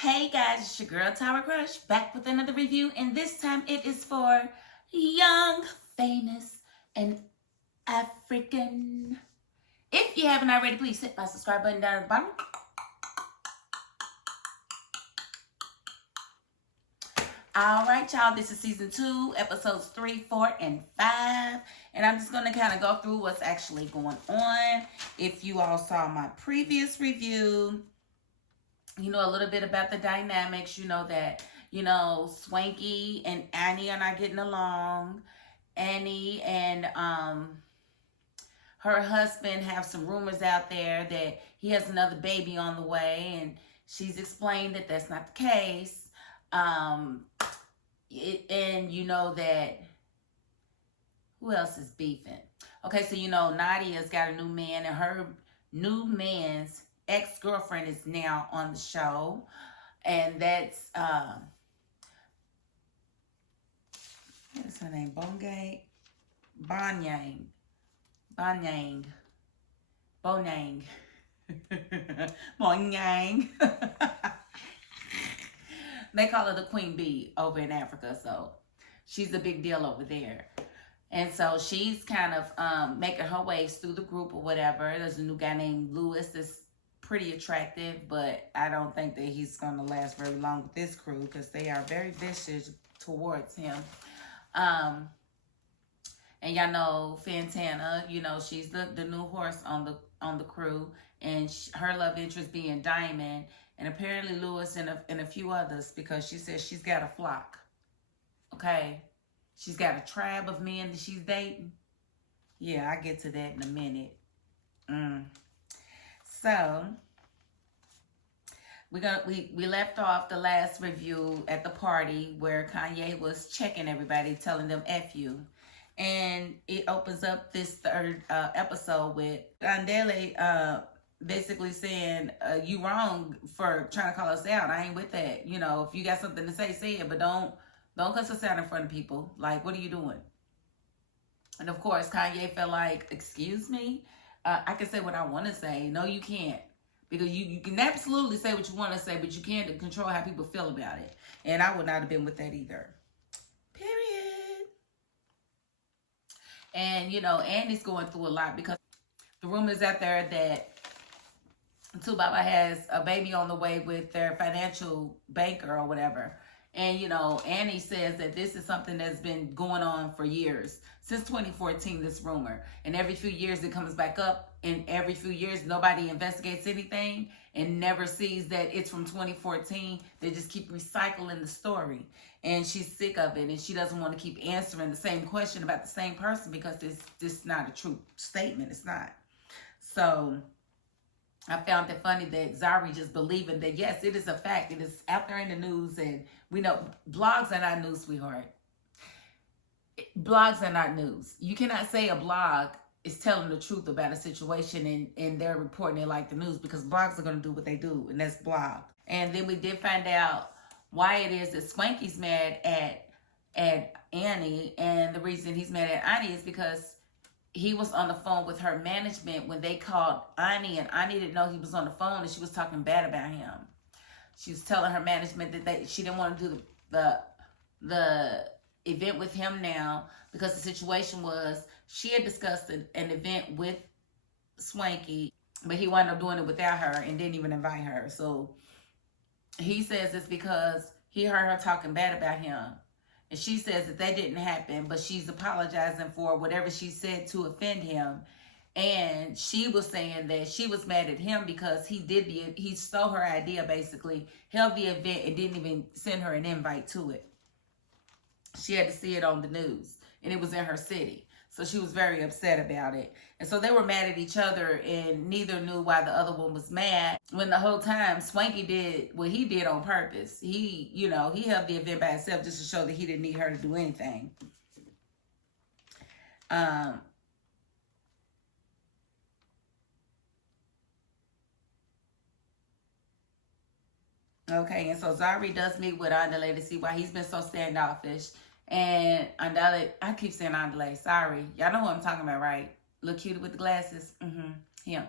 Hey guys, it's your girl Tower Crush back with another review, and this time it is for Young, Famous, and African. If you haven't already, please hit my subscribe button down at the bottom. Alright, y'all, this is season 2, episodes 3, 4, and 5. And I'm just going to kind of go through what's actually going on. If you all saw my previous review, you know a little bit about the dynamics. You know that, Swanky and Annie are not getting along. Annie and her husband have some rumors out there that he has another baby on the way, and she's explained that that's not the case. And you know that, who else is beefing? Okay, so Nadia's got a new man, and her new man's ex-girlfriend is now on the show, and that's what is her name? Bonang. Bonang. They call her the Queen Bee over in Africa, so she's a big deal over there. And so she's kind of making her ways through the group or whatever. There's a new guy named Lewis that's pretty attractive, but I don't think that he's going to last very long with this crew because they are very vicious towards him. And y'all know Fantana, she's the new horse on the crew, and her love interest being Diamond, and apparently Lewis and a few others, because she says she's got a flock. Okay? She's got a tribe of men that she's dating. Yeah, I get to that in a minute. So, we left off the last review at the party where Kanye was checking everybody, telling them F you. And it opens up this third episode with Andele basically saying, you wrong for trying to call us out. I ain't with that. If you got something to say it, but don't cuss us out in front of people. Like, what are you doing? And of course, Kanye felt like, excuse me? I can say what I want to say. No, you can't. Because you can absolutely say what you want to say, but you can't control how people feel about it. And I would not have been with that either. Period. And, Andy's going through a lot because the rumors out there that Tubaba has a baby on the way with their financial banker or whatever. And, Annie says that this is something that's been going on for years. Since 2014, this rumor. And every few years it comes back up. And every few years nobody investigates anything and never sees that it's from 2014. They just keep recycling the story. And she's sick of it. And she doesn't want to keep answering the same question about the same person because it's just not a true statement. It's not. So I found it funny that Zari just believing that, yes, it is a fact. It is out there in the news, and we know blogs are not news, sweetheart. Blogs are not news. You cannot say a blog is telling the truth about a situation and they're reporting it like the news, because blogs are going to do what they do, and that's blog. And then we did find out why it is that Swanky's mad at Annie, and the reason he's mad at Annie is because he was on the phone with her management when they called Annie, and Annie didn't know he was on the phone, and she was talking bad about him. She was telling her management that she didn't want to do the event with him now because the situation was she had discussed an event with Swanky, but he wound up doing it without her and didn't even invite her. So he says it's because he heard her talking bad about him. And she says that didn't happen, but she's apologizing for whatever she said to offend him. And she was saying that she was mad at him because he stole her idea, basically, held the event and didn't even send her an invite to it. She had to see it on the news, and it was in her city. So she was very upset about it. And so they were mad at each other, and neither knew why the other one was mad. When the whole time Swanky did what he did on purpose. He held the event by himself just to show that he didn't need her to do anything. Okay, and so Zari does meet with Andale to see why he's been so standoffish. And Andale, I keep saying Andale, sorry. Y'all know who I'm talking about, right? Look cute with the glasses. Him.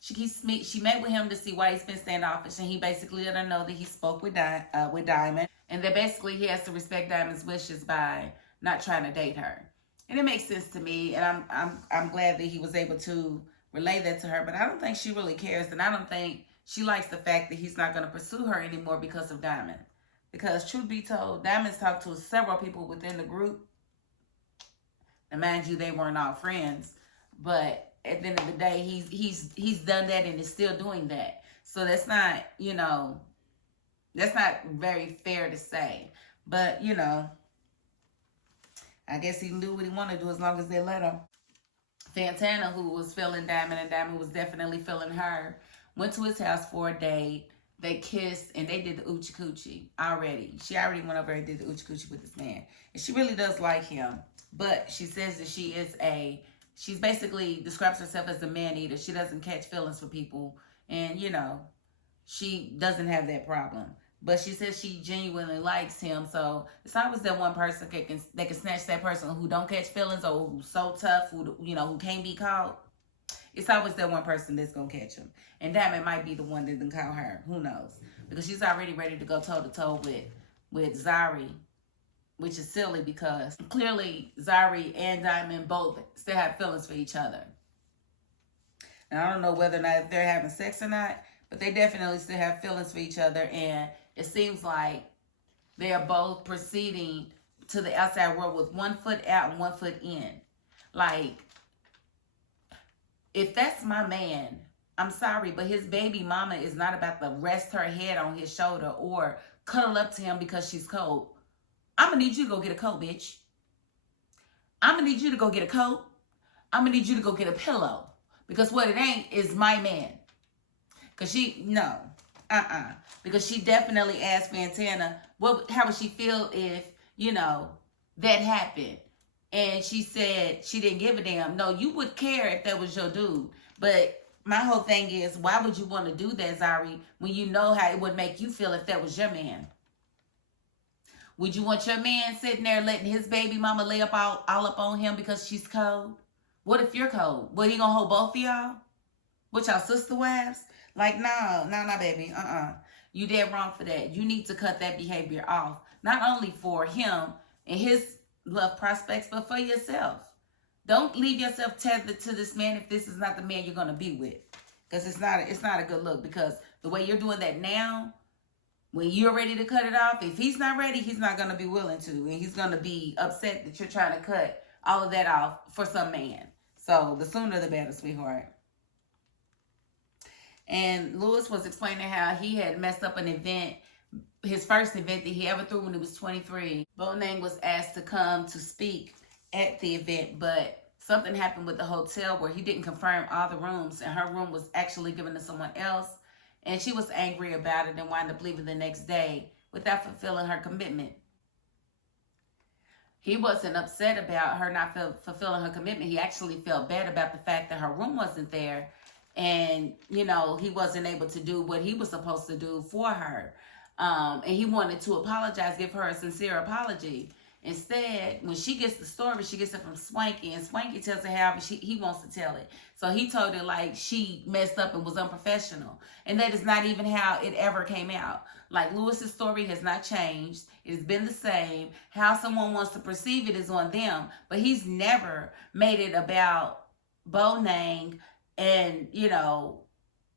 She met with him to see why he's been standoffish, and he basically let her know that he spoke with Diamond, and that basically he has to respect Diamond's wishes by not trying to date her. And it makes sense to me, and I'm glad that he was able to relay that to her. But I don't think she really cares, and I don't think she likes the fact that he's not going to pursue her anymore because of Diamond. Because truth be told, Diamond's talked to several people within the group. And mind you, they weren't all friends, but at the end of the day, he's done that and is still doing that. So that's not, that's not very fair to say. But, I guess he can do what he want to do as long as they let him. Fantana, who was feeling Diamond, and Diamond was definitely feeling her, went to his house for a date. They kissed, and they did the oochie coochie already. She already went over and did the oochie coochie with this man. And she really does like him. But she says that she's basically describes herself as a man-eater. She doesn't catch feelings for people. And, she doesn't have that problem. But she says she genuinely likes him. So it's always that one person that can snatch that person who don't catch feelings or who's so tough, who can't be caught. It's always that one person that's going to catch him. And Diamond might be the one that didn't call her. Who knows? Because she's already ready to go toe-to-toe with Zari. Which is silly because clearly Zari and Diamond both still have feelings for each other. And I don't know whether or not they're having sex or not, but they definitely still have feelings for each other. And it seems like they are both proceeding to the outside world with 1 foot out and 1 foot in. Like, if that's my man, I'm sorry, but his baby mama is not about to rest her head on his shoulder or cuddle up to him because she's cold. I'm going to need you to go get a coat, bitch. I'm going to need you to go get a coat. I'm going to need you to go get a pillow. Because what it ain't is my man. Because Because she definitely asked Fantana, how would she feel if, that happened? And she said she didn't give a damn. No, you would care if that was your dude. But my whole thing is, why would you want to do that, Zari, when you know how it would make you feel if that was your man? Would you want your man sitting there letting his baby mama lay up all up on him because she's cold? What if you're cold? What, he gonna hold both of y'all? What, y'all sister wives? Like, no, baby, You dead wrong for that. You need to cut that behavior off. Not only for him and his love prospects, but for yourself. Don't leave yourself tethered to this man if this is not the man you're gonna be with. Because it's not a good look. Because the way you're doing that now, when you're ready to cut it off, if he's not ready, he's not going to be willing to. And he's going to be upset that you're trying to cut all of that off for some man. So the sooner the better, sweetheart. And Lewis was explaining how he had messed up an event, his first event that he ever threw when he was 23. Bonang was asked to come to speak at the event, but something happened with the hotel where he didn't confirm all the rooms, and her room was actually given to someone else. And she was angry about it and wound up leaving the next day without fulfilling her commitment. He wasn't upset about her not fulfilling her commitment. He actually felt bad about the fact that her room wasn't there. And, he wasn't able to do what he was supposed to do for her. And he wanted to apologize, give her a sincere apology. Instead, when she gets the story, she gets it from Swanky, and Swanky tells her however he wants to tell it. So he told her like she messed up and was unprofessional. And that is not even how it ever came out. Like, Lewis's story has not changed. It has been the same. How someone wants to perceive it is on them. But he's never made it about Bonang and,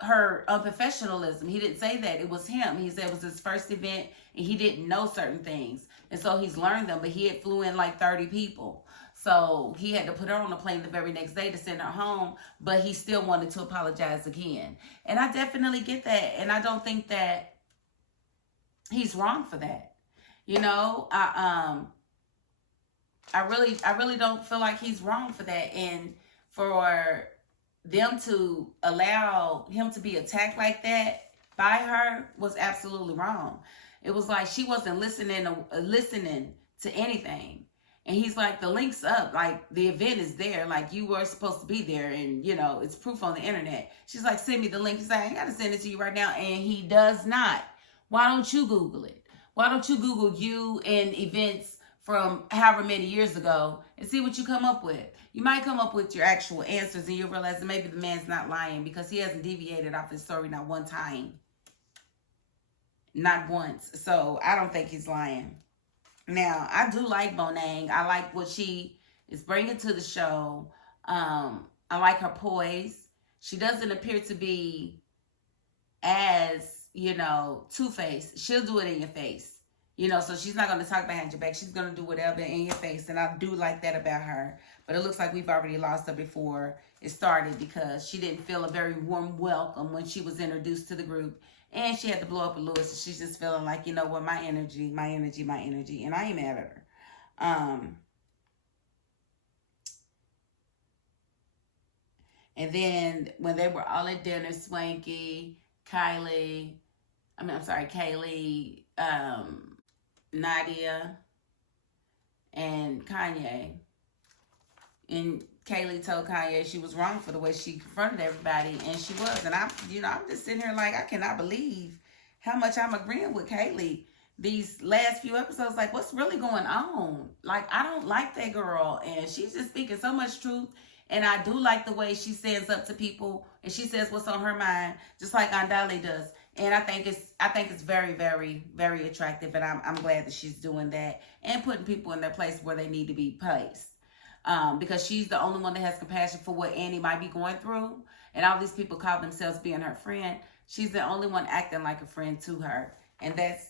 her unprofessionalism. He didn't say that. It was him. He said it was his first event and he didn't know certain things. And so he's learned them, but he had flew in like 30 people. So he had to put her on a plane the very next day to send her home, but he still wanted to apologize again. And I definitely get that. And I don't think that he's wrong for that. I really don't feel like he's wrong for that. And for them to allow him to be attacked like that by her was absolutely wrong. It was like she wasn't listening to anything. And he's like, the link's up. Like, the event is there. Like, you were supposed to be there. And, it's proof on the internet. She's like, send me the link. He's like, I ain't got to send it to you right now. And he does not. Why don't you Google it? Why don't you Google you and events from however many years ago and see what you come up with. You might come up with your actual answers and you'll realize that maybe the man's not lying because he hasn't deviated off his story not one time. Not once. So I don't think he's lying. Now, I do like Bonang. I like what she is bringing to the show. I like her poise. She doesn't appear to be as, two-faced. She'll do it in your face. So she's not going to talk behind your back. She's going to do whatever in your face. And I do like that about her. But it looks like we've already lost her before it started because she didn't feel a very warm welcome when she was introduced to the group. And she had to blow up with Lewis. So she's just feeling like, you know what, my energy. And I ain't mad at her. And then when they were all at dinner, Swanky, Kaylee, Nadia, and Kanye. And Kaylee told Kanye she was wrong for the way she confronted everybody, and she was. And I'm just sitting here like, I cannot believe how much I'm agreeing with Kaylee. These last few episodes, like, what's really going on? Like, I don't like that girl, and she's just speaking so much truth. And I do like the way she stands up to people, and she says what's on her mind, just like Andale does. And I think it's very, very, very attractive, and I'm glad that she's doing that and putting people in their place where they need to be placed. Because she's the only one that has compassion for what Annie might be going through, and all these people call themselves being her friend. She's the only one acting like a friend to her, and that's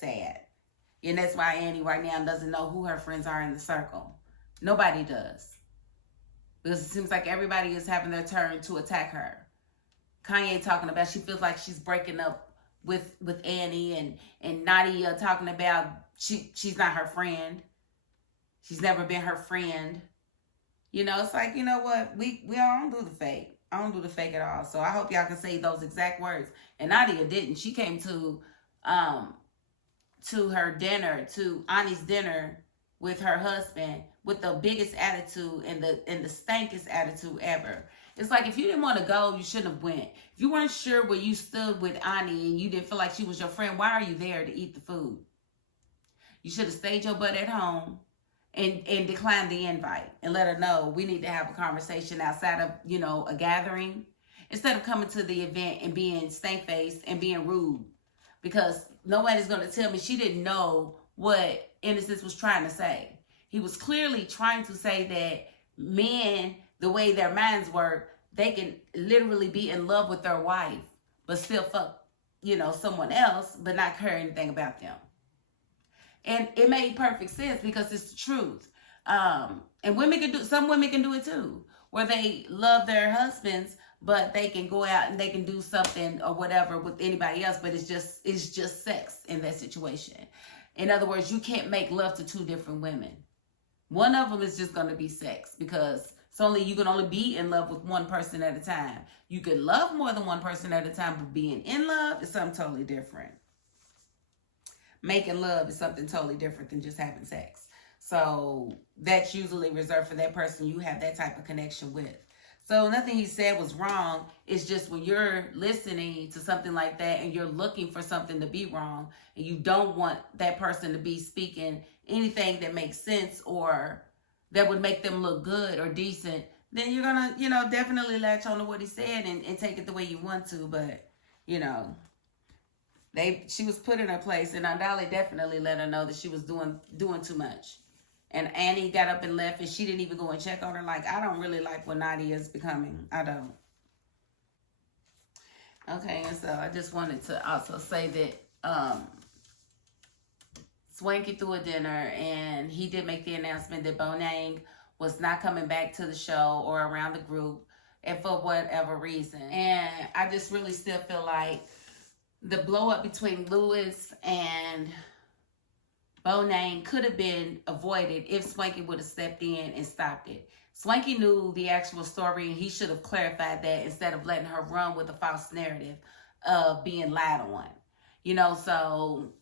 sad. And that's why Annie right now doesn't know who her friends are in the circle. Nobody does. Because it seems like everybody is having their turn to attack her. Kanye talking about she feels like she's breaking up with Annie, and Nadia talking about she's not her friend. She's never been her friend. It's like, you know what? We all don't do the fake. I don't do the fake at all. So I hope y'all can say those exact words. And Nadia didn't. She came to her dinner, to Annie's dinner with her husband with the biggest attitude and the stankest attitude ever. It's like, if you didn't want to go, you shouldn't have went. If you weren't sure where you stood with Annie and you didn't feel like she was your friend, why are you there to eat the food? You should have stayed your butt at home and declined the invite and let her know we need to have a conversation outside of, a gathering, instead of coming to the event and being stank-faced and being rude. Because nobody's going to tell me she didn't know what Innocence was trying to say. He was clearly trying to say that men, the way their minds work, they can literally be in love with their wife, but still fuck, someone else, but not care anything about them. And it made perfect sense because it's the truth. And some women can do it too, where they love their husbands, but they can go out and they can do something or whatever with anybody else, but it's just sex in that situation. In other words, you can't make love to two different women. One of them is just going to be sex, because you can only be in love with one person at a time. You could love more than one person at a time, but being in love is something totally different. Making love is something totally different than just having sex. So that's usually reserved for that person you have that type of connection with. So nothing he said was wrong. It's just when you're listening to something like that and you're looking for something to be wrong, and you don't want that person to be speaking anything that makes sense or that would make them look good or decent, then you're going to, definitely latch on to what he said and take it the way you want to. But, she was put in her place, and Andale definitely let her know that she was doing too much. And Annie got up and left, and she didn't even go and check on her. Like, I don't really like what Nadia is becoming. I don't. Okay, and so I just wanted to also say that Swanky threw a dinner, and he did make the announcement that Bonang was not coming back to the show or around the group, and for whatever reason. And I just really still feel like the blow up between Lewis and Bonang could have been avoided if Swanky would have stepped in and stopped it. Swanky knew the actual story, and he should have clarified that instead of letting her run with a false narrative of being lied on. So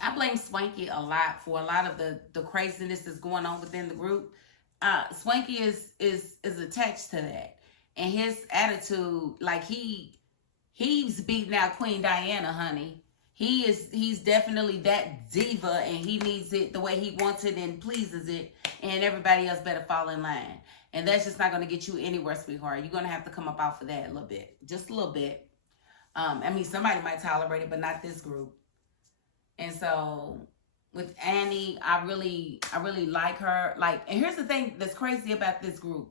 I blame Swanky a lot for a lot of the craziness that's going on within the group. Swanky is attached to that. And his attitude, like he's beating out Queen Diana, honey. he's definitely that diva, and he needs it the way he wants it and pleases it, and everybody else better fall in line. And that's just not going to get you anywhere, sweetheart. You're going to have to come up out for that a little bit, just a little bit. I mean, somebody might tolerate it, but not this group. And so with Annie, I really like her. Like, and here's the thing that's crazy about this group.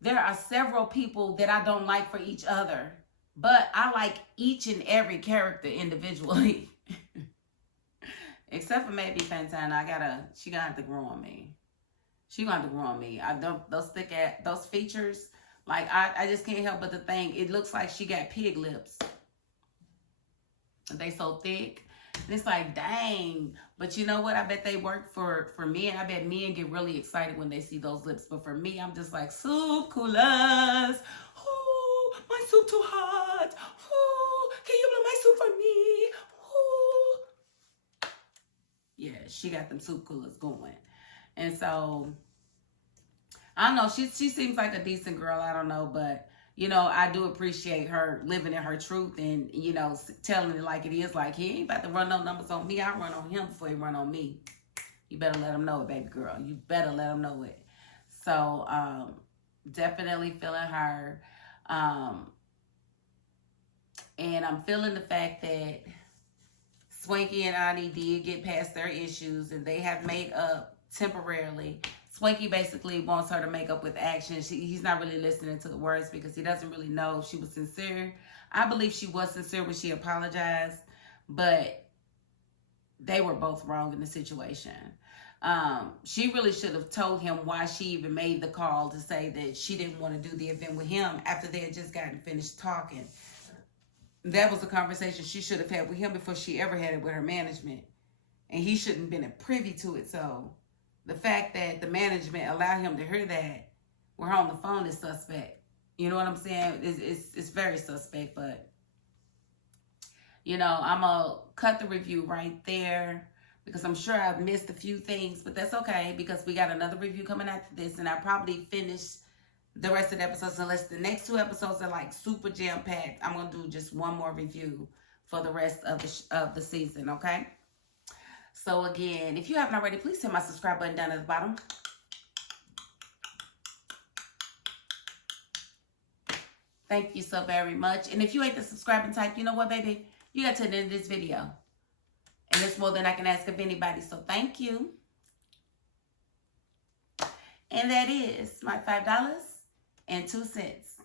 There are several people that I don't like for each other, but I like each and every character individually. Except for maybe Fantana. She gonna have to grow on me. She gonna have to grow on me. I don't, those features, like I just can't help but to think it looks like she got pig lips. They so thick. And it's like, dang. But you know what? I bet they work for men. I bet men get really excited when they see those lips. But for me, I'm just like, soup coolers. Ooh, my soup too hot. Ooh, can you blow my soup for me? Ooh. Yeah, she got them soup coolers going. And so, I don't know. She seems like a decent girl. I don't know. But, you know, I do appreciate her living in her truth and, you know, telling it like it is. Like, he ain't about to run no numbers on me. I'll run on him before he run on me. You better let him know it, baby girl. You better let him know it. So, definitely feeling her. And I'm feeling the fact that Swanky and Ani did get past their issues and they have made up temporarily. Swanky basically wants her to make up with action. He's not really listening to the words because he doesn't really know if she was sincere. I believe she was sincere when she apologized, but they were both wrong in the situation. She really should have told him why she even made the call to say that she didn't want to do the event with him after they had just gotten finished talking. That was a conversation she should have had with him before she ever had it with her management. And he shouldn't have been privy to it. So the fact that the management allowed him to hear that with her on the phone is suspect. You know what I'm saying? It's very suspect, but, you know, I'm going to cut the review right there because I'm sure I've missed a few things, but that's okay because we got another review coming after this, and I probably finished the rest of the episodes unless the next two episodes are like super jam-packed. I'm going to do just one more review for the rest of the season, okay? So again, if you haven't already, please hit my subscribe button down at the bottom. Thank you so very much. And if you ain't the subscribing type, you know what, baby? You got to the end of this video. And it's more than I can ask of anybody. So thank you. And that is my $5.02.